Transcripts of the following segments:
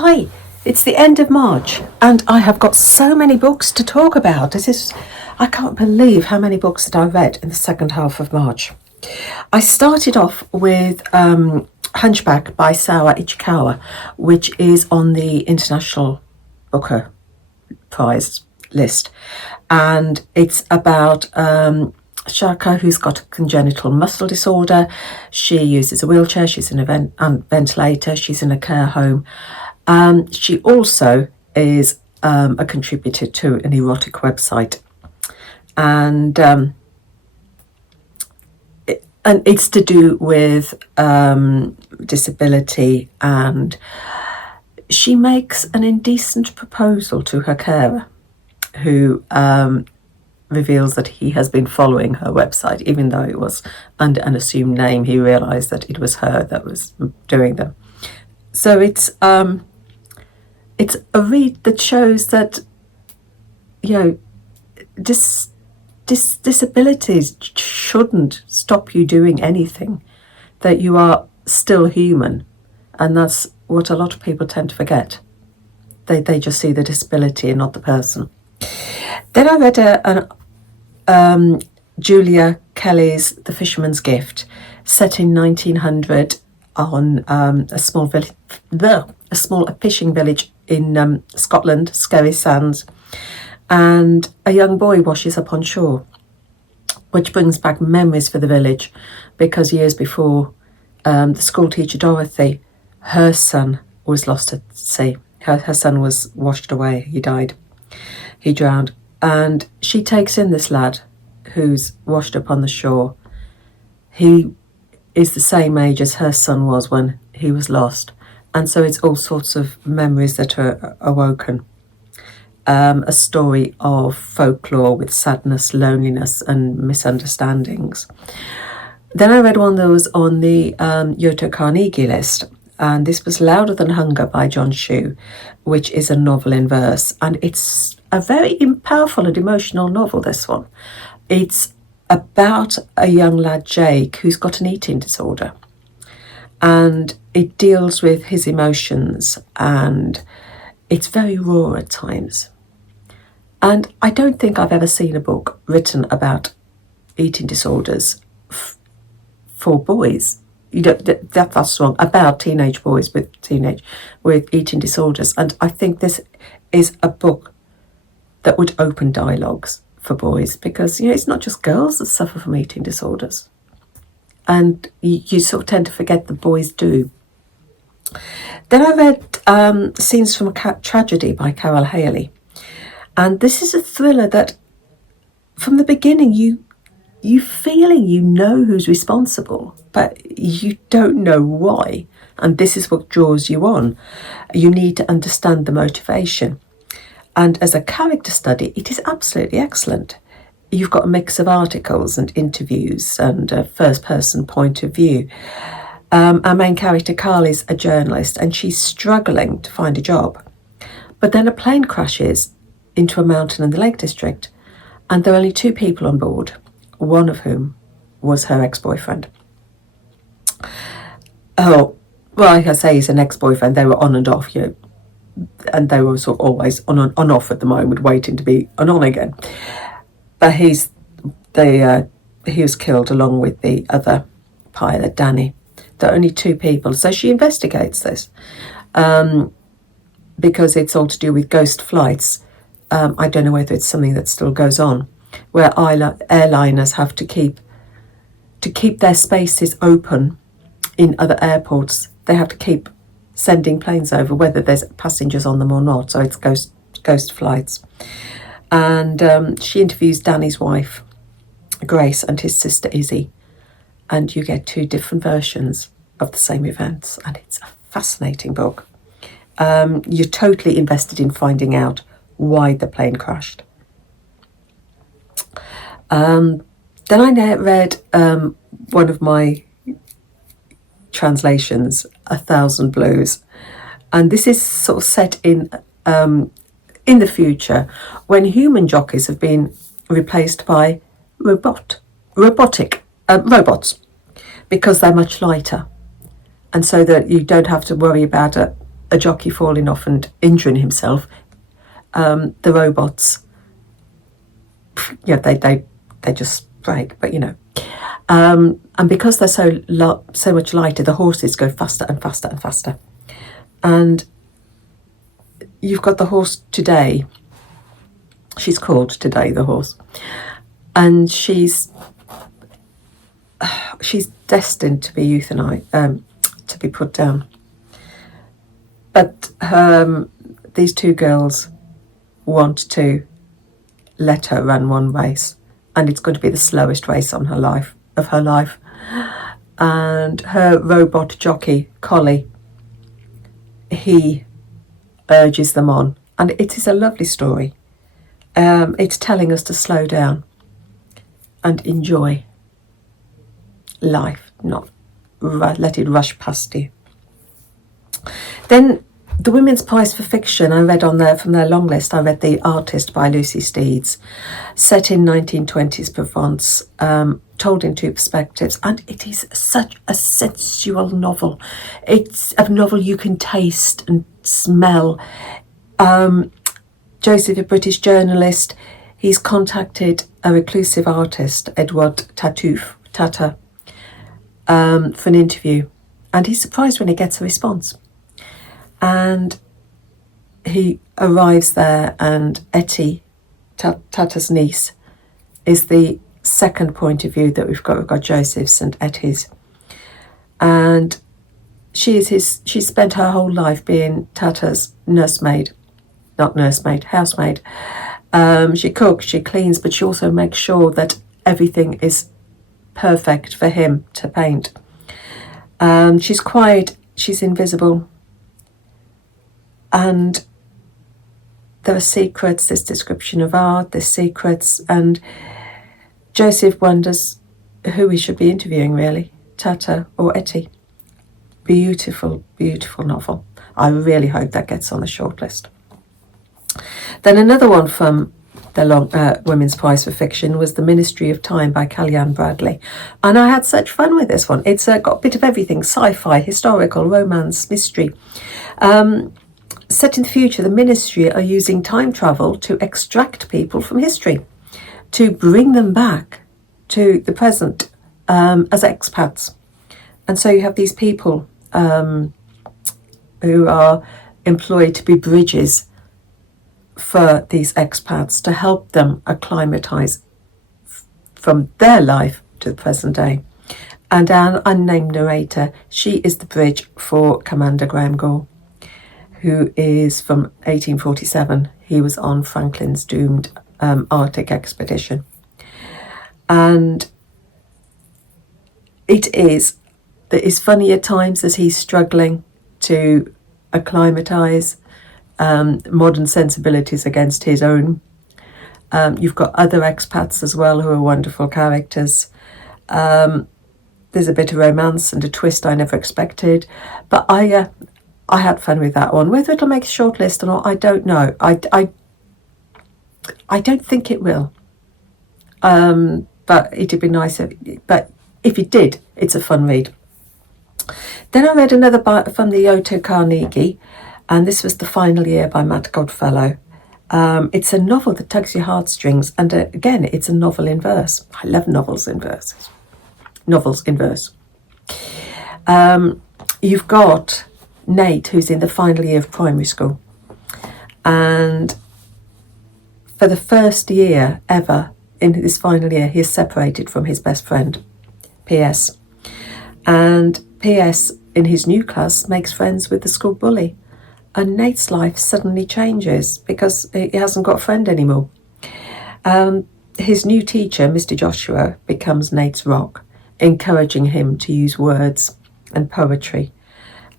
Hi, it's the end of March and I have got so many books to talk about. I can't believe how many books that I read in the second half of March. I started off with Hunchback by Sawa Ichikawa, which is on the International Booker Prize list. And it's about Shaka, who's got a congenital muscle disorder. She uses a wheelchair, she's in a ventilator, she's in a care home. She also is a contributor to an erotic website. And it's to do with disability, and she makes an indecent proposal to her carer, who reveals that he has been following her website, even though it was under an assumed name. He realised that it was her that was doing them. So it's a read that shows that, disabilities shouldn't stop you doing anything, that you are still human, and that's what a lot of people tend to forget. They just see the disability and not the person. Then I read Julia Kelly's The Fisherman's Gift, set in 1900 on a small fishing village in Scotland, Skerry Sands, and a young boy washes up on shore, which brings back memories for the village, because years before, the school teacher Dorothy, her son was lost at sea. Her son was washed away. He died. He drowned. And she takes in this lad who's washed up on the shore. He is the same age as her son was when he was lost. And so it's all sorts of memories that are awoken. A story of folklore with sadness, loneliness, and misunderstandings. Then I read one that was on the Yoto Carnegie list, and this was Louder Than Hunger by John Shue, which is a novel in verse, and it's a very powerful and emotional novel, this one. It's about a young lad, Jake, who's got an eating disorder, and it deals with his emotions, and it's very raw at times. And I don't think I've ever seen a book written about eating disorders for boys. That's wrong, about teenage boys with eating disorders. And I think this is a book that would open dialogues for boys, because it's not just girls that suffer from eating disorders, and you sort of tend to forget that boys do. Then I read Scenes from a Tragedy by Carol Haley, and this is a thriller that from the beginning you feeling who's responsible, but you don't know why, and this is what draws you on. You need to understand the motivation. And as a character study, it is absolutely excellent. You've got a mix of articles and interviews and a first-person point of view. Our main character, Carl, is a journalist, and she's struggling to find a job. But then a plane crashes into a mountain in the Lake District, and there are only two people on board, one of whom was her ex-boyfriend. Oh, well, like I say, he's an ex-boyfriend. They were on and off, and they were sort of always on off at the moment, waiting to be on again. But he was killed along with the other pilot, Danny. There are only two people, so she investigates this because it's all to do with ghost flights. I don't know whether it's something that still goes on, where airliners have to keep their spaces open in other airports. They have to keep sending planes over, whether there's passengers on them or not. So it's ghost flights. And she interviews Danny's wife, Grace, and his sister, Izzy. And you get two different versions of the same events. And it's a fascinating book. You're totally invested in finding out why the plane crashed. Then I read one of my translations, 1,000 Blues, and this is sort of set in the future, when human jockeys have been replaced by robots, because they're much lighter, and so that you don't have to worry about a jockey falling off and injuring himself, the robots, they just break. But and because they're so much lighter, the horses go faster and faster and faster. And you've got the horse today. She's called Today, the horse, and she's destined to be euthanized, to be put down. But these two girls want to let her run one race, and it's going to be the slowest race of her life. And her robot jockey, Collie, he urges them on, and it is a lovely story. It's telling us to slow down and enjoy life, not let it rush past you. Then the Women's Prize for Fiction, I read on there from their long list, I read The Artist by Lucy Steeds, set in 1920s Provence, told in two perspectives, and it is such a sensual novel. It's a novel you can taste and smell. Joseph, a British journalist, he's contacted a reclusive artist, Edward Tata, for an interview, and he's surprised when he gets a response. And he arrives there, and Etty, Tata's niece, is the second point of view that we've got. We've got Joseph's and Etty's, and she's spent her whole life being Tata's housemaid. She cooks, she cleans, but she also makes sure that everything is perfect for him to paint. She's quiet, she's invisible, and there are secrets, this description of art, there's secrets, and Joseph wonders who he should be interviewing, really, Tata or Etty. Beautiful, beautiful novel. I really hope that gets on the shortlist. Then another one from the Women's Prize for Fiction was The Ministry of Time by Kalyan Bradley. And I had such fun with this one. It's got a bit of everything: sci-fi, historical, romance, mystery. Set in the future, the ministry are using time travel to extract people from history, to bring them back to the present as expats. And so you have these people who are employed to be bridges for these expats to help them acclimatise from their life to the present day. And our unnamed narrator, she is the bridge for Commander Graham Gore, who is from 1847. He was on Franklin's doomed Arctic expedition. And it is funny at times as he's struggling to acclimatise modern sensibilities against his own. You've got other expats as well who are wonderful characters. There's a bit of romance and a twist I never expected, but I had fun with that one. Whether it'll make a shortlist or not, I don't know. I don't think it will, but it'd be nice but if it did, it's a fun read. Then I read another from the Otto Carnegie, and this was The Final Year by Matt Goodfellow. It's a novel that tugs your heartstrings, and again, it's a novel in verse. I love novels in verse. You've got Nate, who's in the final year of primary school, and for the first year ever in his final year, he is separated from his best friend, PS. And PS, in his new class, makes friends with the school bully. And Nate's life suddenly changes because he hasn't got a friend anymore. His new teacher, Mr. Joshua, becomes Nate's rock, encouraging him to use words and poetry.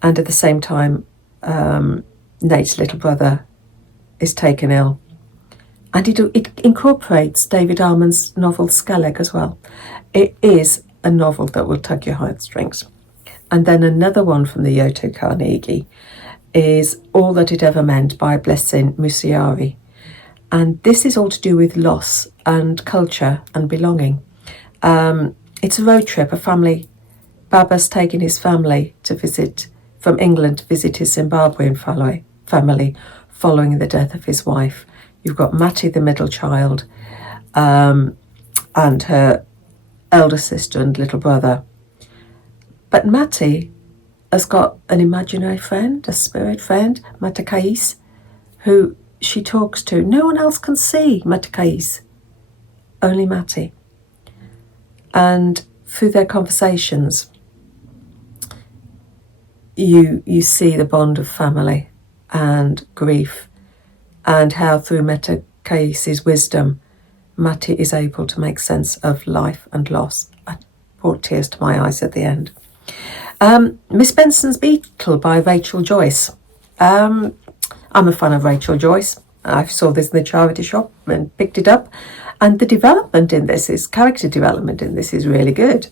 And at the same time, Nate's little brother is taken ill. And it incorporates David Armand's novel Skellig as well. It is a novel that will tug your heartstrings. And then another one from the Otto Carnegie is All That It Ever Meant by Blessing Musiari. And this is all to do with loss and culture and belonging. It's a road trip, a family. Baba's taking his family to visit from England to visit his Zimbabwean family following the death of his wife. You've got Matty, the middle child, and her elder sister and little brother. But Matty has got an imaginary friend, a spirit friend, Matakais, who she talks to. No one else can see Matakais, only Matty. And through their conversations, you see the bond of family and grief, and how through Matakais' wisdom, Matty is able to make sense of life and loss. It brought tears to my eyes at the end. Miss Benson's Beetle by Rachel Joyce. I'm a fan of Rachel Joyce. I saw this in the charity shop and picked it up. And the development in this is, character development in this is really good.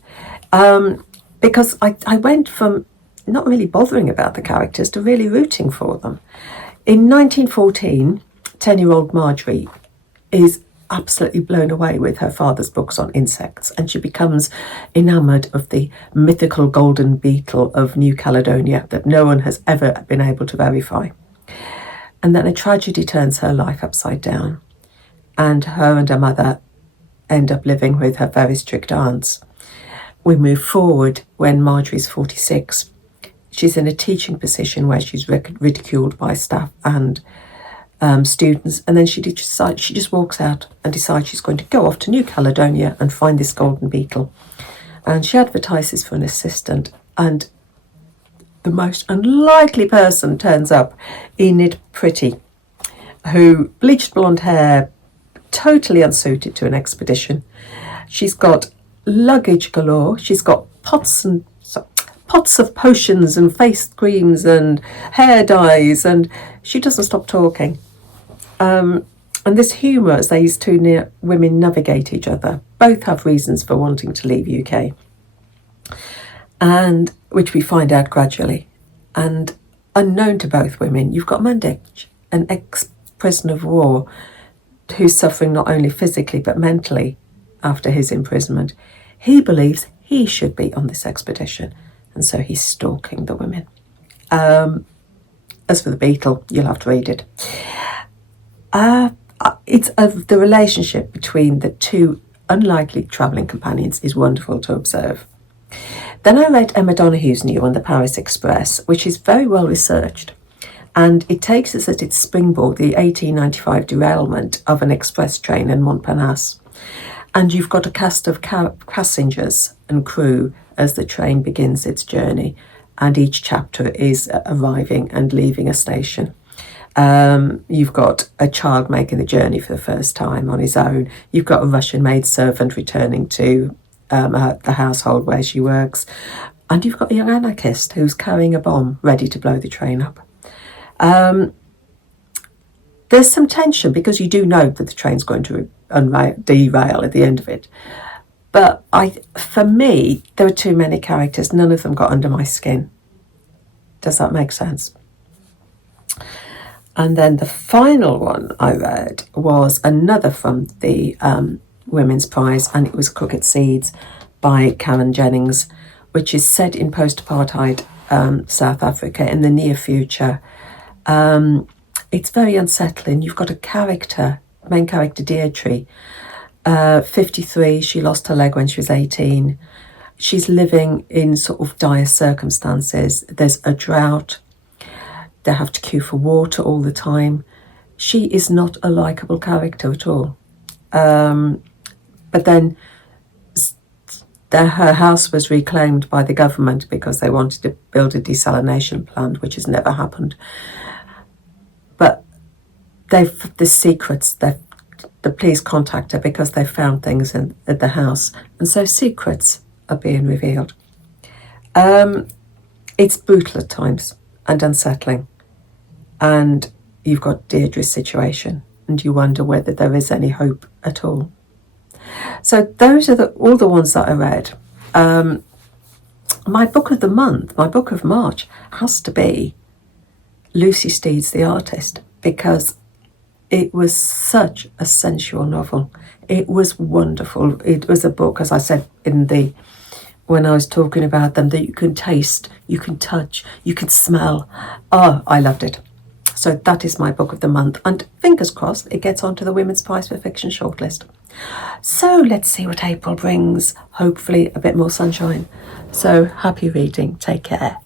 Because I went from not really bothering about the characters to really rooting for them. In 1914, 10-year-old Marjorie is absolutely blown away with her father's books on insects, and she becomes enamoured of the mythical golden beetle of New Caledonia that no one has ever been able to verify. And then a tragedy turns her life upside down, and her mother end up living with her very strict aunts. We move forward when Marjorie's 46. She's in a teaching position where she's ridiculed by staff and students, and then she just walks out and decides she's going to go off to New Caledonia and find this golden beetle. And she advertises for an assistant, and the most unlikely person turns up, Enid Pretty, who bleached blonde hair, totally unsuited to an expedition. She's got luggage galore. She's got pots of potions and face creams and hair dyes, and she doesn't stop talking. And this humour as these two women navigate each other. Both have reasons for wanting to leave UK, and which we find out gradually. And unknown to both women, you've got Mandich, an ex-prisoner of war, who's suffering not only physically but mentally after his imprisonment. He believes he should be on this expedition, and so he's stalking the women. As for the beetle, you'll have to read it. It's the relationship between the two unlikely travelling companions is wonderful to observe. Then I read Emma Donoghue's new one, The Paris Express, which is very well researched, and it takes us at its springboard the 1895 derailment of an express train in Montparnasse, and you've got a cast of passengers and crew as the train begins its journey, and each chapter is arriving and leaving a station. You've got a child making the journey for the first time on his own. You've got a Russian maidservant returning to the household where she works. And you've got a young anarchist who's carrying a bomb ready to blow the train up. There's some tension because you do know that the train's going to derail at the end of it. But for me, there were too many characters. None of them got under my skin. Does that make sense? And then the final one I read was another from the Women's Prize, and it was Crooked Seeds by Karen Jennings, which is set in post-apartheid South Africa in the near future. It's very unsettling. You've got a main character Deirdre, 53. She lost her leg when she was 18. She's living in sort of dire circumstances. There's a drought. They have to queue for water all the time. She is not a likeable character at all. But then her house was reclaimed by the government because they wanted to build a desalination plant, which has never happened. But the police contact her because they found things at the house. And so secrets are being revealed. It's brutal at times and unsettling. And you've got Deirdre's situation, and you wonder whether there is any hope at all. So those are all the ones that I read. My book of the month, my book of March, has to be Lucy Steed's The Artist, because it was such a sensual novel. It was wonderful. It was a book, as I said in the when I was talking about them, that you can taste, you can touch, you can smell. Oh, I loved it. So that is my book of the month, and fingers crossed it gets onto the Women's Prize for Fiction shortlist. So let's see what April brings. Hopefully a bit more sunshine. So happy reading. Take care.